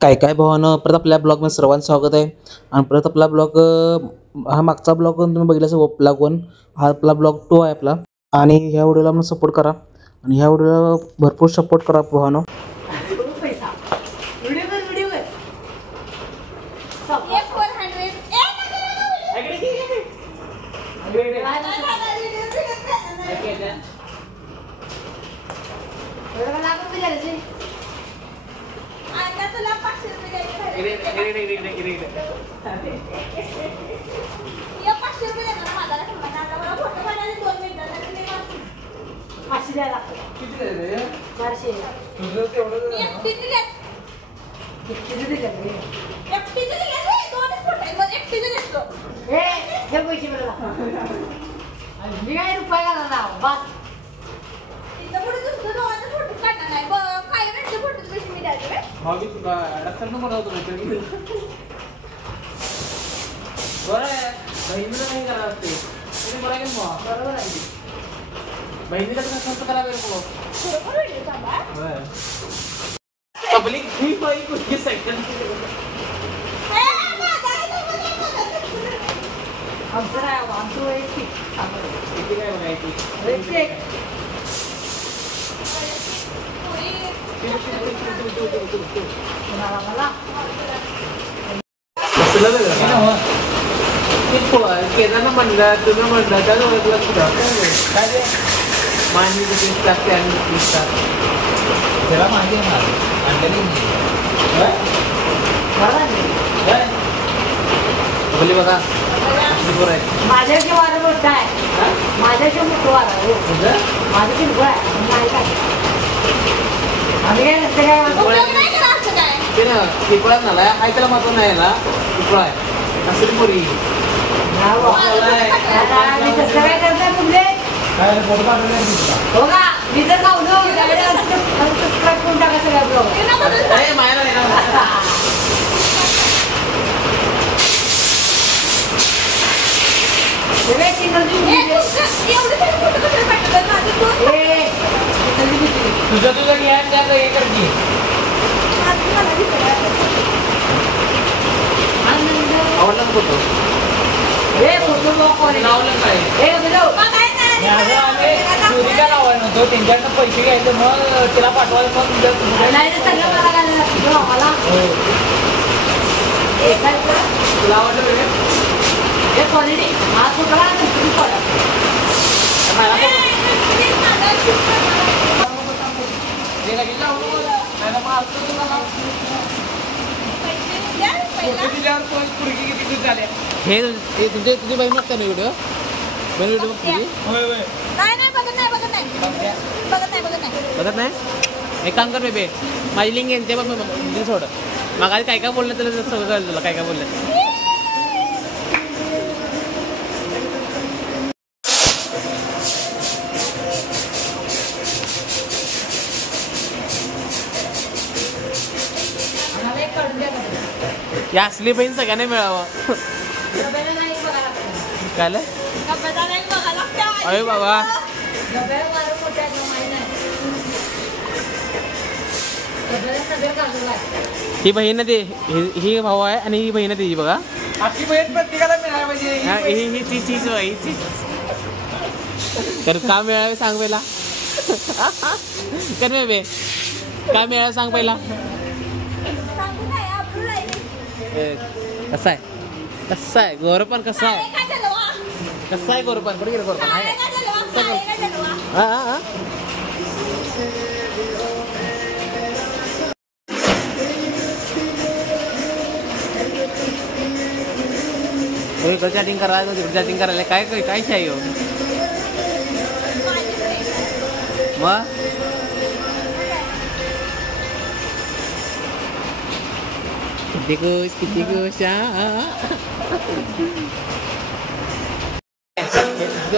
काय काय भावानं परत आपल्या ब्लॉगमध्ये सर्वांचं स्वागत आहे. आणि परत आपला ब्लॉग हा मागचा ब्लॉग तुम्ही बघितला ब्लॉग 1 हा आपला ब्लॉग 2 आहे आपला. आणि ह्या व्हिडिओला आपण सपोर्ट करा आणि ह्या व्हिडिओला भरपूर सपोर्ट करा भावानं. बहिणीला कसं खर्च करावे पब्लिक ही बाई कुठे सेकंड आमचं काय आमचं वैयक्तिक किती काय बघायची वैयक्तिक केदारनं म्हणलं तुम्ही म्हणलं त्या काय ते मांडणी लागते आणि त्याला माहिती बोली बघा माझ्याशी वारं मोठं आहे माझ्याशी मोठं वारं माझं किरकोळ आहे ते ना किरकोळात झाला ऐकायला मात्र नाही ना किरकोळ आहे असं पोरी काय करताय तुमचे हो का मी जर खाऊन टाका सगळ्या ब्लॉग तुझं तुझं घ्या त्याचं हे करते आवडला फोटो नव्हतो त्यांच्याकडनं पैसे घ्यायचे मग तिला पाठवायला मग तुला आवडलं क्वालिटी हा कुठला हे तुझी बहीण बघता ना व्हिडिओ बघ बघत नाही एक काम कर बेबे माझी लिंक येते बघ मी सोड मग आज काय काय बोललं तुला सगळं कळलं तुला काय काय बोललं या असली बहीण सगळ्यांना मिळावं काय अरे बाबा ही बहीण ते ही भाऊ आहे आणि ही बहीण त्याची बघा आपली बहीण प्रत्येकाला मिळाली पाहिजे ही चीज ही चीज तर का मिळावे सांग पहिला कर बे काय मिळावं सांग पहिला कसा आहे कसा आहे गोरपण कसा आहे कसा आहे गोरपण कुठे गेलं गोरपण आहे चॅटिंग करायला चॅटिंग करायला काय काय शाही हो मग किती गोष्ट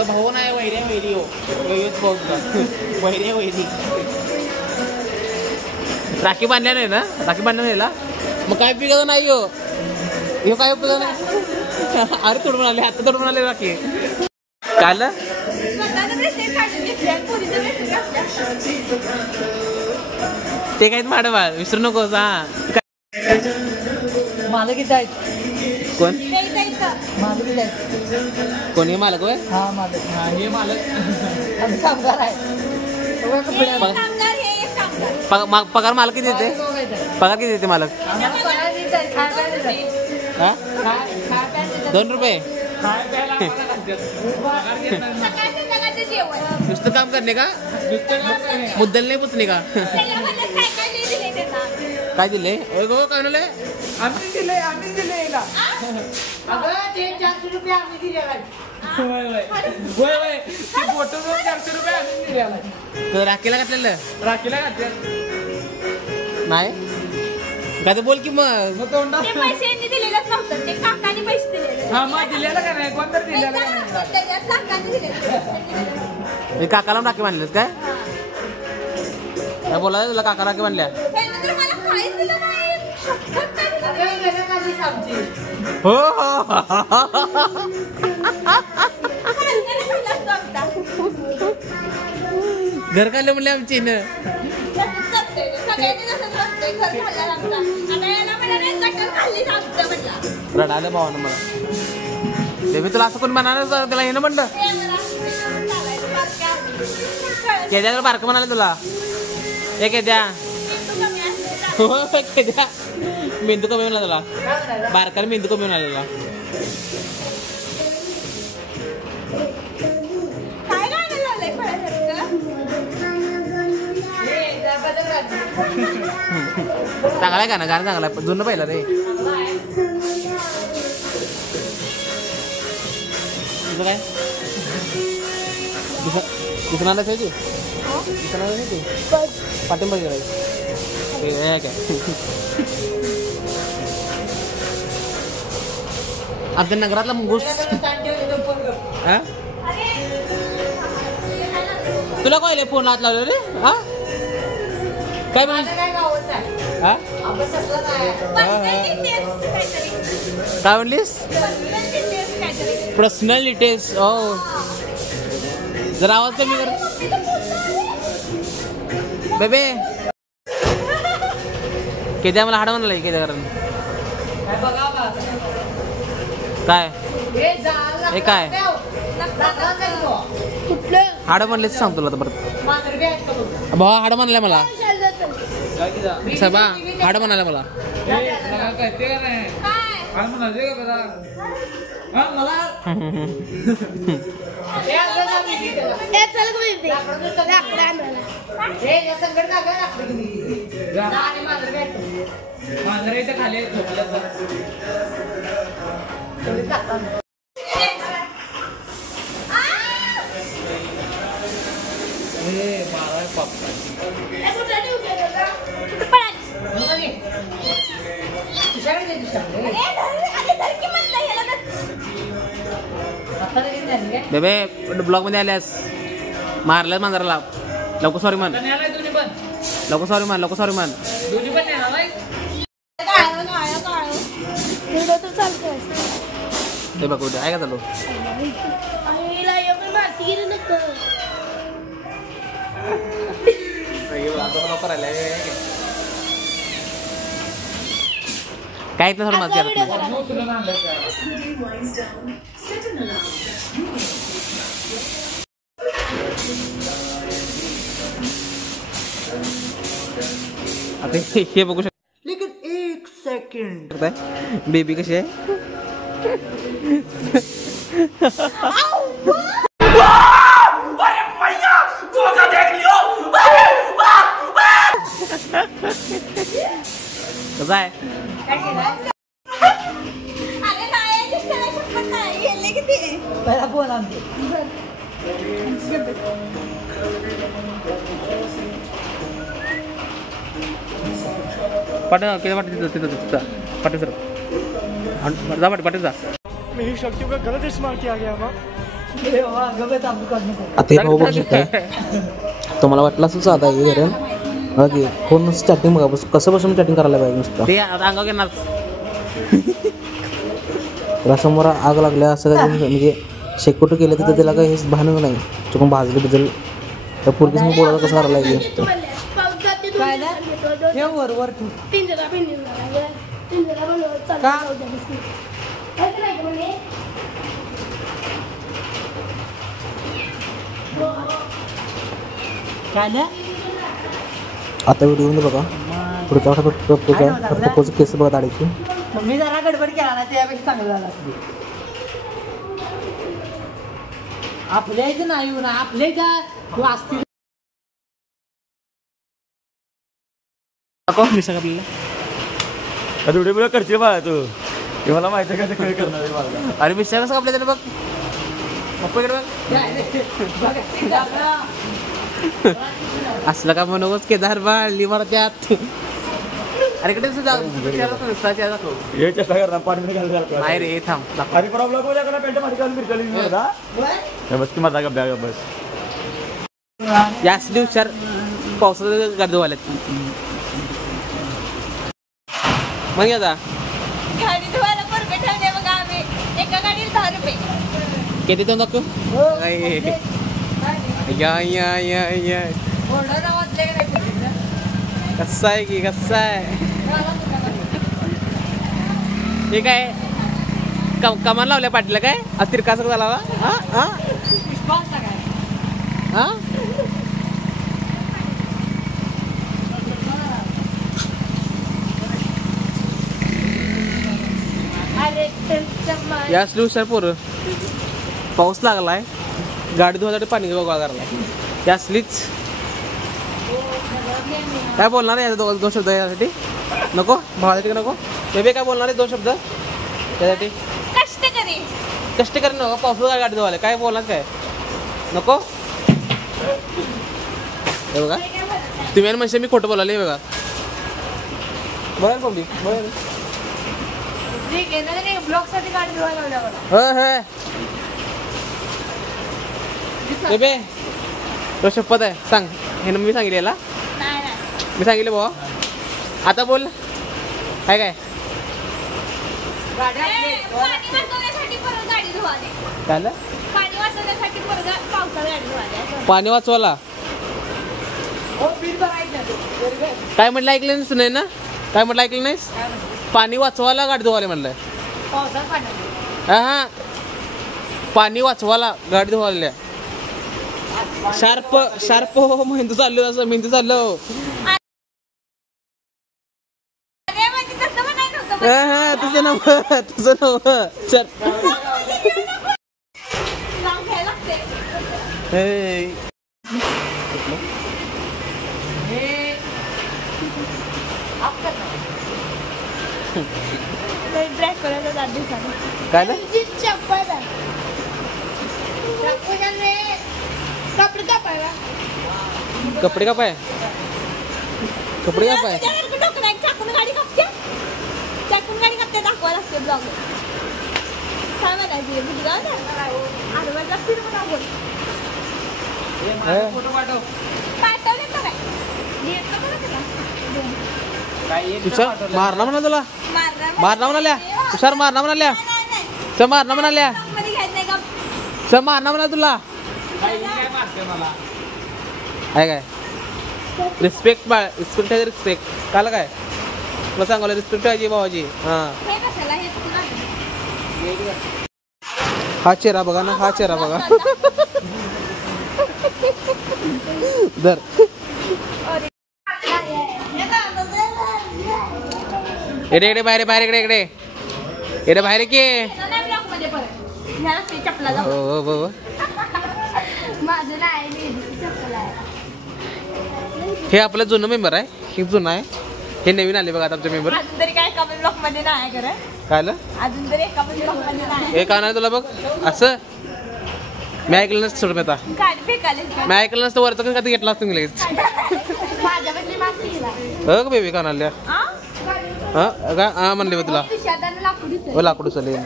भाऊ नाही वैऱ्या वैरी हो वैऱ्या वैरी राखी बांधल्या नाही ना राखी बांधल्या नाही ना मग काय उपयोग नाही हो हे काय उपयोग नाही अरे तोडून आले हात तोडून आले राखी काल ते काही माड विसरू नकोस हा मालक इथं आहेत. कोण मालक इथं आहेत. कोणी मालक होय? हा मालक. हा हे मालक आम्ही कामगार आहे. पगार मालक किती देते? पगार किती देते मालक? हा 2 रुपये. नुसतं काम करणे का? मुद्दल नाही पुचणे का? काय दिले? काय म्हणले? आम्ही दिले याला. अगं ते 400 रुपये आम्ही दिलेला. होय ते फोटो 400 रुपये आम्ही दिलेला. राखीला घातलेलं? राखीला घातलं नाही काय तर बोल की मग. पैसे दिलेलंच नव्हतं ते काकाने पैसे दिलेले. हा मग दिलेला का नाही? कोणतर दिलेला का नाही? त्याच्यात काकाने दिले. काकाला राखी बांधलीस काय? काय बोलाय तुला काका राखी बांधल्या? हो घर काढलं म्हणले आमची रडायला भावानं मला. बेबी तुला असं कोण म्हणाल त्याला येणं म्हणलं? केद्या बारकं म्हणाले तुला? हे केद्या केद्या मेंदू कमी म्हणला तुला? बारकाने मेंदू कमी म्हणाले तुला? चांगलाय का ना? गाणं चांगलाय जुनं पहिलं रे. तुझं काय दुसऱ्याला पाहिजे? पाठिंबा करायचं काय? आमच्या नगरातला मुंगूस. तुला काय फोन हात लावलं रे? हा काय काय म्हणलीस? Personal details. हो जरा आवाज कमी कर बेबे. केद्या मला हाड म्हणाला केद्या कारण काय हे काय हाड म्हणलेच सांग तुला तर परत. भावा हाड म्हणलाय मला. सबा हाड म्हणाला मला. बेबे ब्लॉग मध्ये आल्यास मारलं मांजराला. लवकर सॉरी म्हण. लवकर सॉरी म्हण. लवकर सॉरी म्हण. ते बघ उद्या आहे का चालू? काय नाही माझं करत नाही. आता हे बघू शकतो. लेकिन 1 सेकंड. बेबी कशी आहे? कसं आहे? पहिला फोन आणतो. पाठी किती पाठी तिथं पाठी सर जा पाठी जा. मेरी शक्तियों का गलत इस्तेमाल किया गया. आता हे भाऊ बघू शकताय. तुम्हाला वाटलं असं साधा आहे कारण ओके फोन स्टार्टिंग बघा कसं बसून चॅटिंग करायला पाहिजे नुसतं. ते अंगावर घेणार त्याला समोर आग लागल्या असं काही म्हणजे शेकोट केलं तर त्याला काही हेच भानच नाही. चुकून भाजली बद्दल त्या पोरगीच मग बोलायला कसं करायला लागेल. वर का आता व्हिडिओ बघा पुढचा पप्पूचं केस बघा दाढीची. मी जरा गडबड केला ना त्यापेक्षा चांगलं झालं असते. आपल्या इथे नाही ना आपल्या इथं वाचते मिसळ आपल्याला व्हिडिओ बिडिओ करते बा तू ते मला माहिती आहे का ते करणार आहे मला. अरे मिसळ कसं आपल्या बघ पप्पाकडे बघ असलं का म्हणूनच केदार बाळली मला त्यात. अरे कडे हे चेष्टा करणार पाणी घालून नाही रे थांब. अरे प्रॉब्लेम हो जाएगा पेंट मार घालून बिरकली होता बस की माझा बॅग बस याच दिवसार पावसाचं गाडी आल्यात मग आता गाडी धुवायला परके ठेवले बघा आम्ही. एका गाडीला 10 रुपये. किती देऊन दाखव. या या या या ओरडा वाजले का नाही कसा आहे की कसा आहे हे काय कमान लावल्या पाटीला काय अतिर कसं झाला हा याच दिवसात पोरं पाऊस लागलाय गाडी धुवायसाठी पाणी गोळा करायला यासलीच काय बोलणार आहे दोन शब्द यासाठी नको भावासाठी नको बेबी काय बोलणार आहे 2 शब्द त्यासाठी कष्ट करी नको पावसाचा गाडी धुवायला काय बोलणार काय नको हे बघा तुम्ही म्हणजे मी खोटं बोलाले बघा बघा कोंबडी बघा ब्लॉक साठी गाडी धुवायला लावल्या बेबे तो शपथ आहे सांग हे मी सांगितलेला मी सांगितलं भाऊ आता बोल काय काय पाणी वाचवण्यासाठी परत गाडी धुवाले. काय पाणी वाचवण्यासाठी परत पावसात गाडी धुवाले. पाणी वाचवाला काय म्हटलं ऐकलं नाहीस नाही ना काय म्हटलं ऐकलं नाहीस पाणी वाचवायला गाडी धुवाले म्हटलंय पावसात पाणी हा पाणी वाचवायला गाडी धुवायला शार्प शार्प हो मेहंदू चाललो असं मेहंदू चाललो तुझं नाव तुझं नाव चल काय ना कपडे का पाय कपडे का पाय दाखवा लागते ब्लॉग काय म्हणायची तुषार मारणा म्हणा तुला मारणा म्हणाल्या तुषार मारणा म्हणाल्या च मारणा म्हणाल्या च मारणा म्हणा तुला आहे काय रिस्पेक्ट बाळ रिस्पेक्ट आहे रिस्पेक्ट काल काय तुला सांगायला रिस्पेक्ट पाहिजे भावाची हा चेहरा बघा ना हा चेहरा बघा धर इकडे इकडे बाहेर बाहेर इकडे इकडे इकडे बाहेर की हो हो हे आपलं जुनं मेंबर आहे हे जुनं आहे हे नवीन आले बघा आता आमचे मेंबर अजून तरी काय कमेंट ब्लॉक मध्ये नाही खरं काय अजून तरी एका ब्लॉक मध्ये नाही हे का नाही तुला बघ असं मी ऐकलं नसतं सोड मी आता गाडी फेकायला मी ऐकलं नसतं वरचं कधी घेतला असतं मी लगेच माझ्याकडली मागची हो का बेबी का नाल्या हा का हा म्हणले मी तुला हो लाकूड चालेल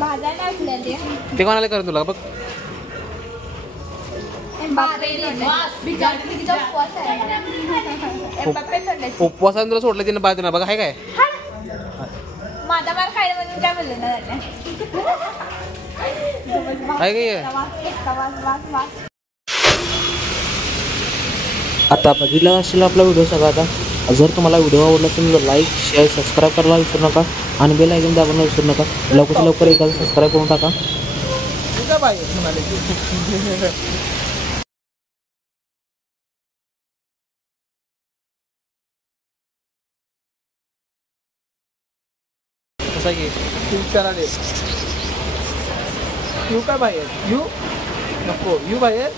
भाजायला असलेली ते कोणाला करून तुला बघ उपवासाने तुला सोडलं तिने बाजूला बघा हाय काय माझा मार खायला म्हणून काय म्हणलं ना हाय काय आता बघितला असेल आपला व्हिडिओ सगळा आता जर तुम्हाला व्हिडिओ आवडला तर लाईक शेअर सबस्क्राईब करायला विसरू नका आणि बेल आयकॉन दाबायला विसरू नका. लवकरात लवकर एखादं सबस्क्राईब करून टाका. तुझा बाहेर म्हणाले कसा घे तू विचाराले यू काय बाहेर यू नको यू बाहेर